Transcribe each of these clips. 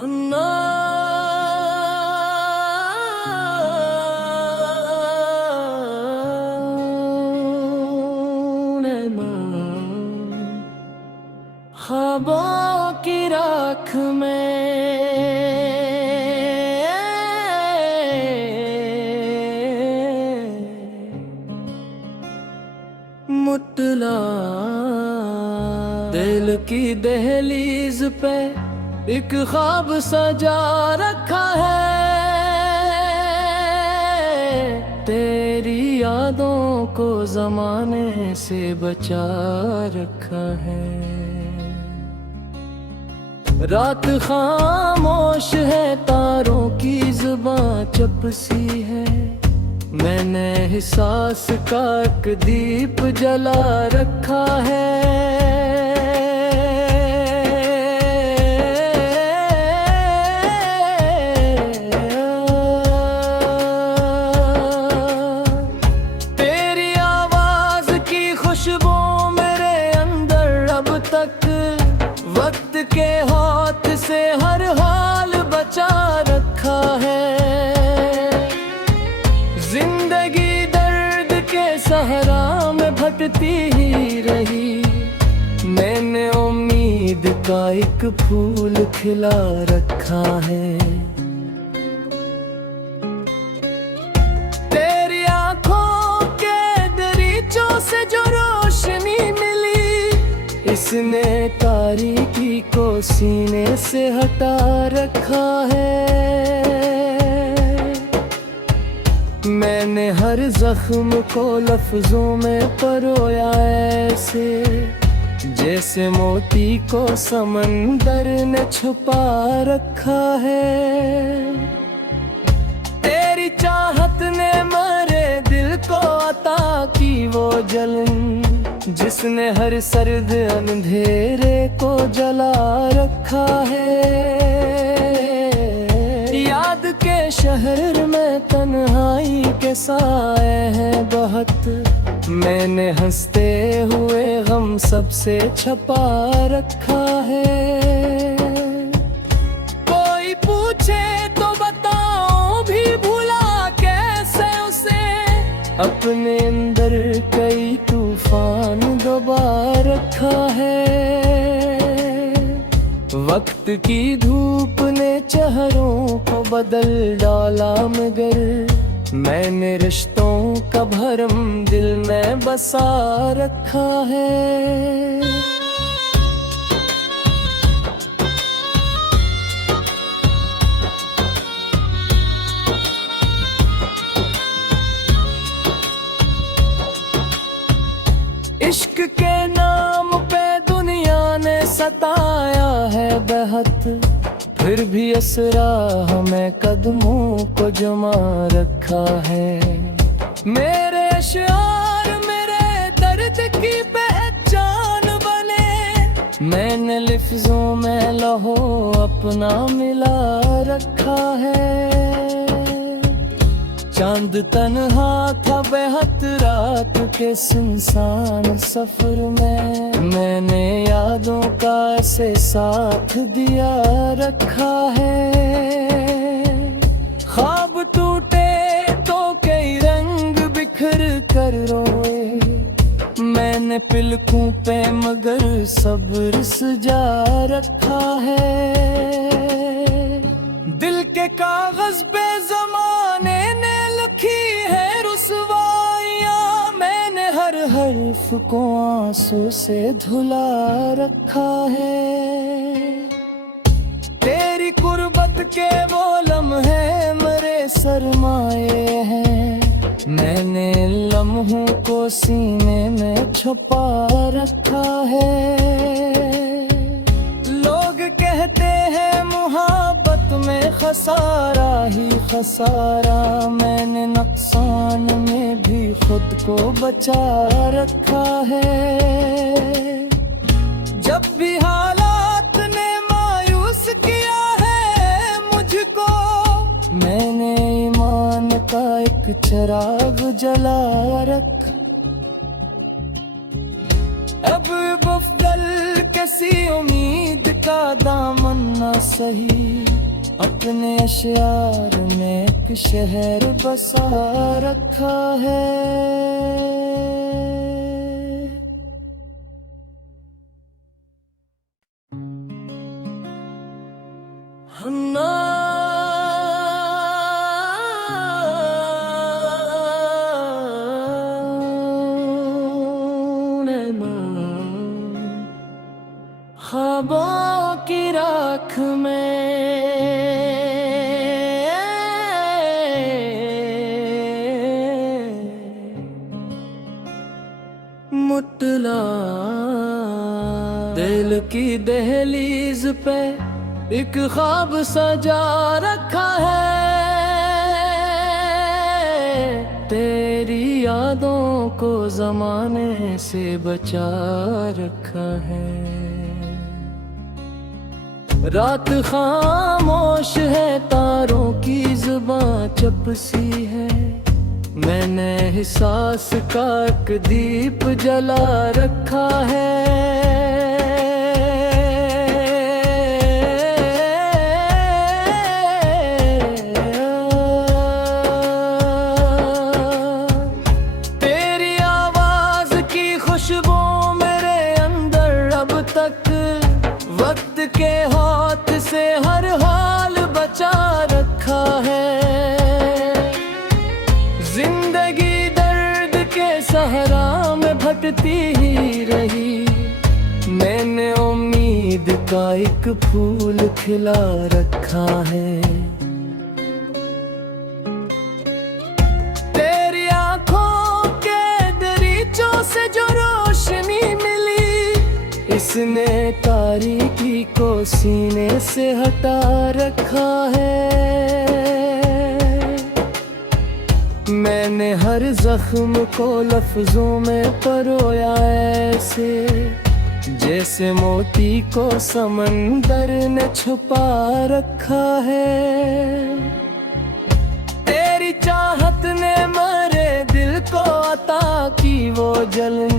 हन्ना ख्वाबों की राख में मुतला दिल की दहलीज पे एक ख्वाब सजा रखा है। तेरी यादों को जमाने से बचा रखा है। रात खामोश है, तारों की जुबां चुप सी है। मैंने एहसास का एक दीप जला रखा है। तेरी आवाज की खुशबू मेरे अंदर अब तक वक्त के हाथ से हर हाल बचा रखा है। जिंदगी दर्द के सहारा में भटती ही रही। मैंने उम्मीद का एक फूल खिला रखा है। तेरी आंखों के दरीचों से जो रोशनी मिली, इसने तारीकी को सीने से हटा रखा है। मैंने हर जख्म को लफ्जों में परोया ऐसे, जैसे मोती को समंदर ने छुपा रखा है। तेरी चाहत ने मेरे दिल को अता की वो जलन, जिसने हर सर्द अंधेरे को जला रखा है। याद के शहर में तन्हाई के साए हैं बहुत। मैंने हंसते हुए गम सबसे छपा रखा है। कोई पूछे तो बताओ भी भूला कैसे उसे, अपने अंदर कई तूफान दबा रखा है। वक्त की धूप ने चेहरों को बदल डाला, मगर मैंने रिश्तों का भरम दिल में बसा रखा है। इश्क के नाम पे दुनिया ने सताया है बहुत, फिर भी असरा हमें कदमों को जमा रखा है। मेरे अशआर मेरे दर्द की पहचान बने। मैंने लफ्जों में लहो अपना मिला रखा है। चांद तन्हा था बेहद रात के सुनसान सफर में। मैंने यादों का ऐसे साथ दिया रखा है। ख्वाब टूटे तो कई रंग बिखर कर रोए। मैंने पिलकों पे मगर सब्र सजा रखा है। दिल के कागज पे जमाने ने लिखी है रुसवाइयाँ। मैंने हर हर्फ को आंसू से धुला रखा है। तेरी कुर्बत के वो लम्हे मेरे सरमाए हैं। मैंने लम्हों को सीने में छुपा रखा है। लोग कहते हैं मुहब्बत में खसारा ही खसारा। मैंने नुकसान में भी खुद को बचा रखा है। जब भी हालात ने मायूस किया है मुझको, मैंने ईमान का एक चिराग जला रखा। अब अफजल किसी उम्मीद का दामन ना सही, अपने अशयार में एक शहर बसा रखा है। ख्वाबों की राख में मुतला, दिल की दहलीज पे एक ख्वाब सजा रखा है। तेरी यादों को जमाने से बचा रखा है। रात खामोश है, तारों की जुबां चुप सी है। मैंने एहसास का एक दीप जला रखा है। तेरी आवाज की खुशबू मेरे अंदर अब तक वक्त के हाथ से हर हाल बचा रखा है। जिंदगी दर्द के सहरा में भटती ही रही, मैंने उम्मीद का एक फूल खिला रखा है। तेरी आंखों के दरीचों से जो रोशनी मिली, इसने तारीकी को सीने से हटा रखा है। मैंने हर जख्म को लफ्जों में परोया ऐसे, जैसे मोती को समंदर ने छुपा रखा है। तेरी चाहत ने मेरे दिल को अता की वो जलन,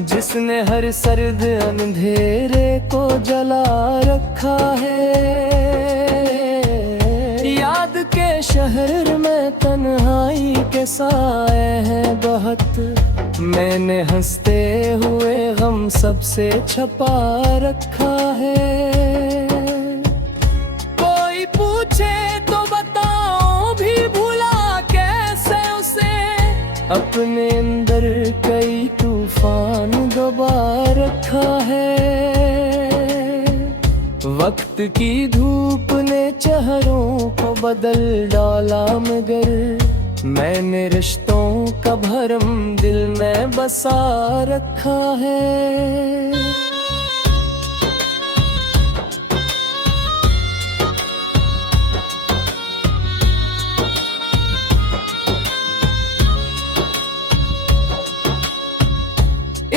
जिसने हर सर्द अंधेरे को जला रखा है। याद के शहर में तन्हाई के साए हैं बहुत, मैंने हंसते हुए गम सबसे छपा रखा है। कोई पूछे तो बताओ भी भूला कैसे उसे, अपने अंदर कई तूफान दबा रखा है। वक्त की धूप ने चेहरों को बदल डाला, मगर मैंने रिश्तों का भरम दिल में बसा रखा है।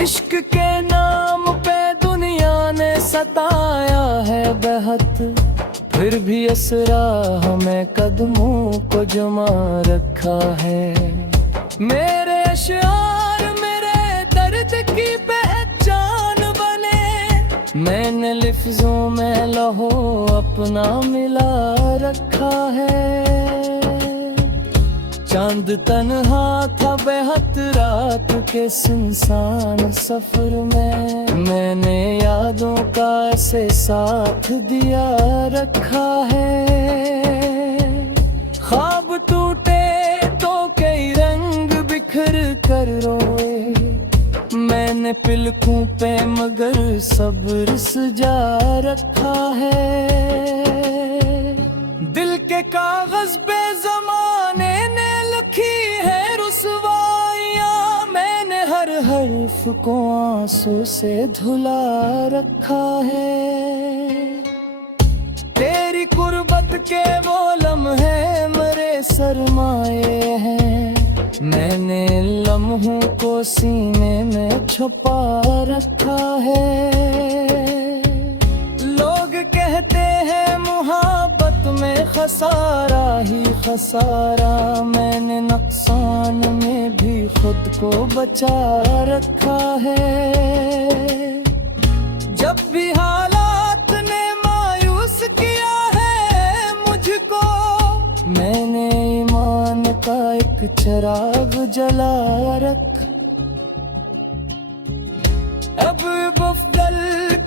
इश्क के नाम पे दुनिया ने सताया है बेहद, फिर भी असरा हमें कदमों को जमा रखा है। मेरे अशआर मेरे दर्द की पहचान बने, मैंने लफ्जों में लहो अपना मिला रखा है। चांद तन्हा था बेहद रात के सुनसान सफर में, मैंने यादों का ऐसे साथ दिया रखा है। ख्वाब टूटे तो कई रंग बिखर कर रोए, मैंने पिलकों पे मगर सब्र सजा रखा है। दिल के कागज पे जमाने ने लिखी है रुसवाइयां, मैंने हर हर्फ को आंसू से धुला रखा है। तेरी कुर्बत के वो लम्हे मेरे सरमाए हैं, मैंने लम्हों को सीने में छुपा रखा है। लोग कहते हैं मुहब्बत में खसारा ही खसारा, मैंने नुकसान में भी खुद को बचा रखा है। जब भी हालात ने एक चिराग जला रख। अब मुफ्तल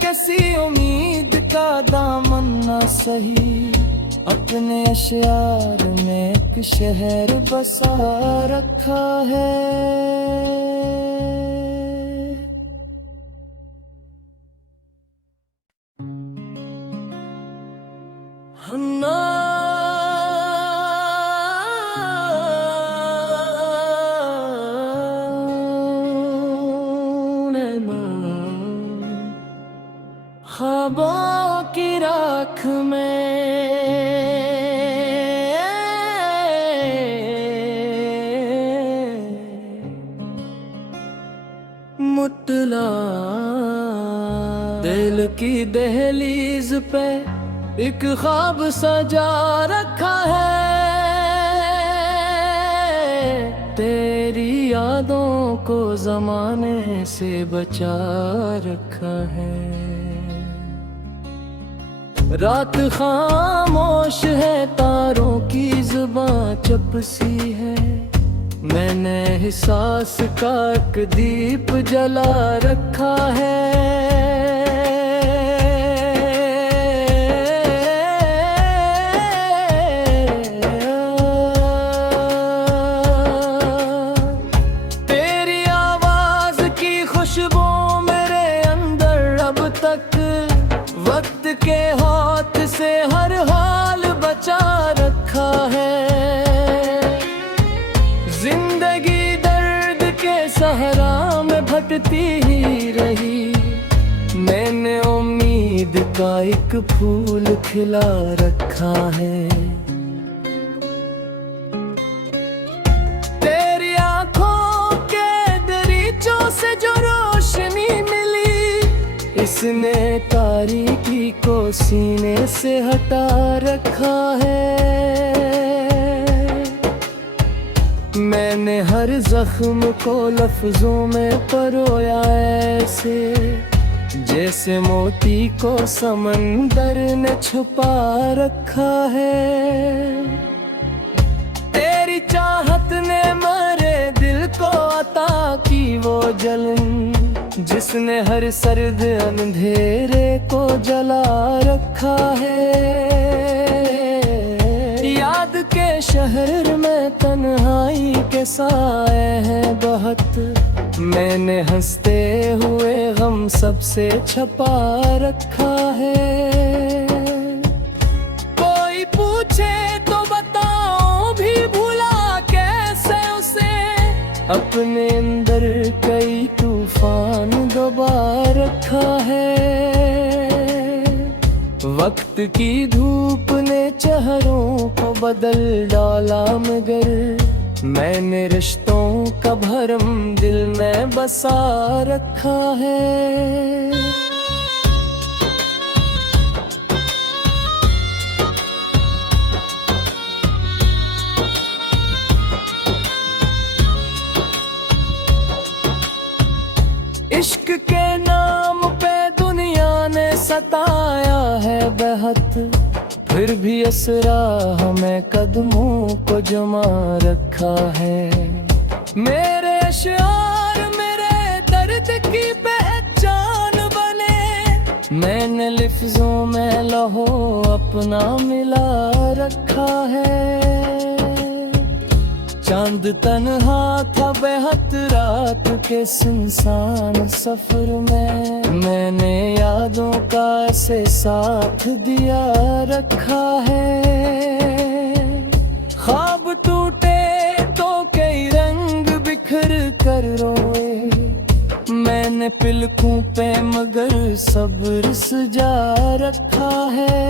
किसी उम्मीद का दामन न सही, अपने अशयार में एक शहर बसा रखा है। ख्वाबों की राख में मुतला, दिल की दहलीज पे एक ख्वाब सजा रखा है। तेरी यादों को जमाने से बचा रखा है। रात खामोश है, तारों की जुबां चुप सी है। मैंने एहसास का एक दीप जला रखा है। तेरी आवाज की खुशबू मेरे अंदर अब तक वक्त के हाथ से हर हाल बचा रखा है। जिंदगी दर्द के सहारा में भटती ही रही, मैंने उम्मीद का एक फूल खिला रखा है। तेरी आंखों के दरीचों से जो रोशनी मिली, इसने तारीकी को सीने से हटा रखा है। मैंने हर जख्म को लफ्जों में परोया ऐसे, जैसे मोती को समंदर ने छुपा रखा है। तेरी चाहत ने मेरे दिल को अता की वो जलन, जिसने हर सर्द अंधेरे को जला रखा है। याद के शहर में तन्हाई के साए हैं बहुत, मैंने हंसते हुए गम सबसे छपा रखा है। कोई पूछे तो बताओ भी भूला कैसे उसे, अपने अंदर कई तूफान दबा रखा है। वक्त की धूप ने चेहरों को बदल डाला, मगर मैंने रिश्तों का भरम दिल में बसा रखा है। इश्क के नाम पे दुनिया ने सताया है बेहद, फिर भी असरा हमें कदमों को जमा रखा है। मेरे अशआर मेरे दर्द की पहचान बने, मैंने लफ्जों में लहो अपना मिला रखा है। चांद तन्हा था बेहद रात के सुनसान सफर में, मैंने यादों का ऐसे साथ दिया रखा है। ख्वाब टूटे तो कई रंग बिखर कर रोए, मैंने पिलकों पे मगर सब्र सजा रखा है।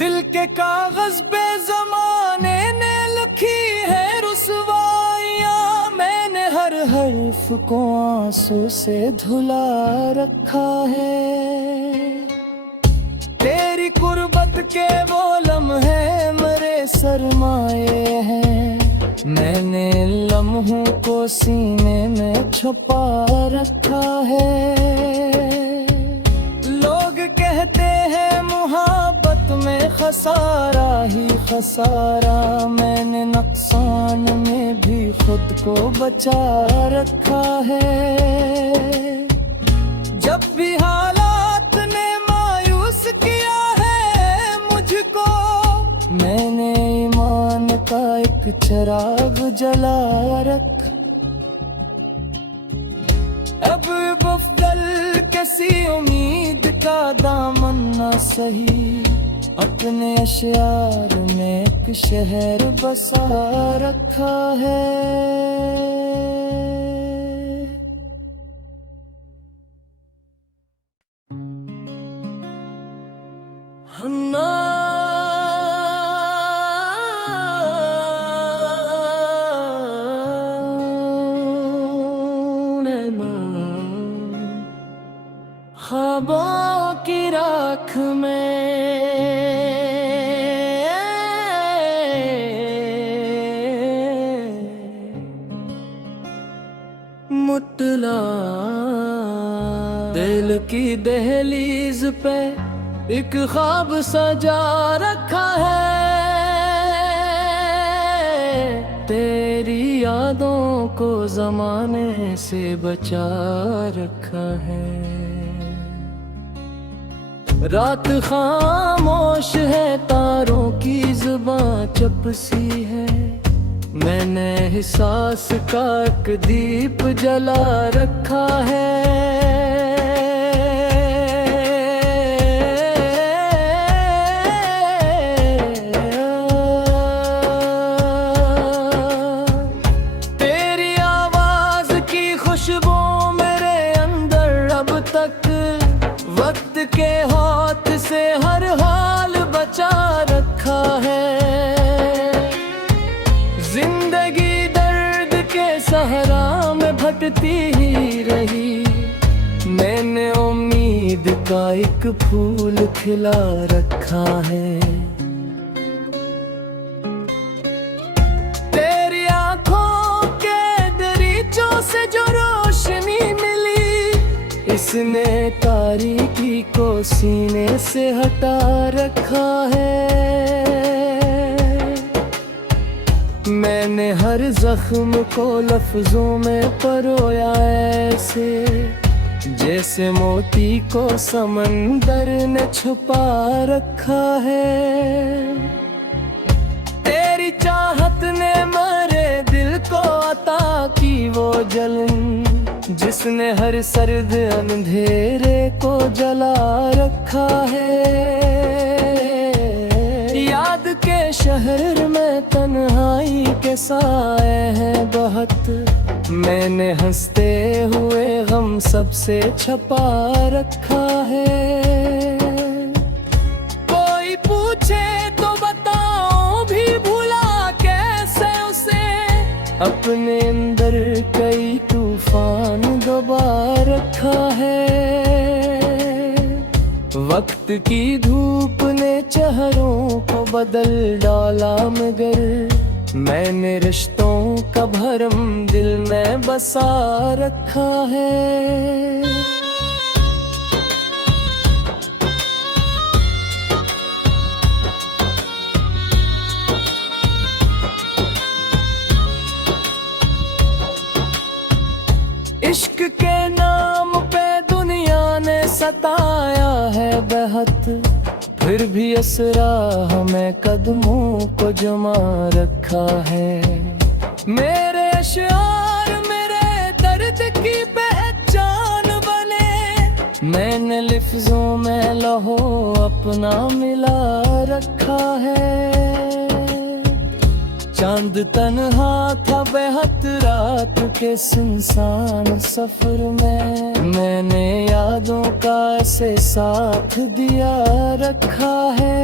दिल के कागज पे जमाने ने लिखी है रुसवाइयाँ, मैंने हर हर्फ को आंसू से धुला रखा है। तेरी कुर्बत के वो लम्हे मेरे सरमाए हैं, मैंने लम्हों को सीने में छुपा रखा है। लोग कहते हैं मुहब्बत में खसारा ही खसारा, मैंने नुकसान में भी खुद को बचा रखा है। जब भी हालात ने मायूस किया है मुझको, मैंने ईमान का एक चिराग जला रखा। अब बफदल किसी उम्मीद का दामन न सही, अपने अशयार में एक शहर बसा रखा है। ख्वाबों की राख में मुतला, दिल की दहलीज पे एक ख्वाब सजा रखा है। तेरी यादों को जमाने से बचा रखा है। रात खामोश है, तारों की जुबां चपसी है, मैंने एहसास का एक दीप जला रखा है। तेरी आवाज की खुशबू मेरे अंदर अब तक वक्त के हाथ से हर हाल बचा रखा है। जिंदगी दर्द के सहरा में भटती ही रही, मैंने उम्मीद का एक फूल खिला रखा है। तेरी आंखों के दरीचों से जो रोशनी मिली, इसने तारीकी को सीने से हटा रखा है। मैंने हर जख्म को लफ्जों में परोया ऐसे, जैसे मोती को समंदर ने छुपा रखा है। तेरी चाहत ने मेरे दिल को अता की वो जलन, जिसने हर सर्द अंधेरे को जला रखा है। याद के शहर में तन्हाई के साए हैं बहुत, मैंने हंसते हुए गम सबसे छपा रखा है। कोई पूछे तो बताओ भी भूला कैसे उसे, अपने अंदर कई तूफान दबा रखा है। वक्त की धूप ने चेहरों को बदल डाला, मगर मैंने रिश्तों का भरम दिल में बसा रखा है। इश्क के नाम पे दुनिया ने सताया है बेहद, फिर भी असरा हमें कदमों को जमा रखा है। मेरे अशआर मेरे दर्द की पहचान बने, मैंने लिफ्जों में लहो अपना मिला रखा है। चांद तन्हा था बेहद रात के सुनसान सफर में, मैंने यादों का ऐसे साथ दिया रखा है।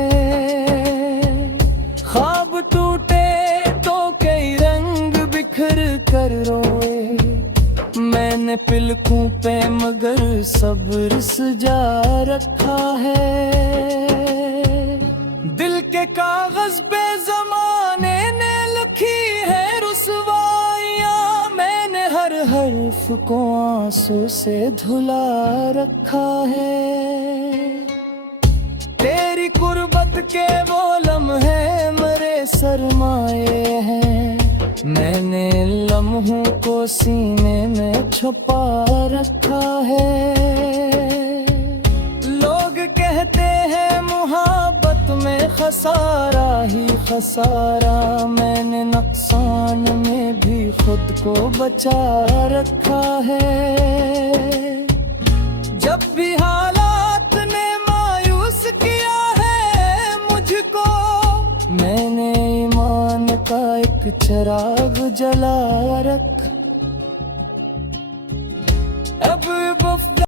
ख्वाब टूटे तो कई रंग बिखर कर रोए, मैंने पिलकों पे मगर सब्र सजा रखा है। दिल के कागज पे जमाने ने लिखी है रुसवाइयाँ, मैंने हर हर्फ को आंसू से धुला रखा है। तेरी कुर्बत के वो लम्हे मैंने लम्हों को सीने में छुपा रखा है। लोग कहते हैं मोहब्बत में खसारा ही खसारा, मैंने नुकसान में भी खुद को बचा रखा है। जब भी हालात ने मायूस किया है मुझको, मैंने ईमान का एक चिराग जला रखा। अब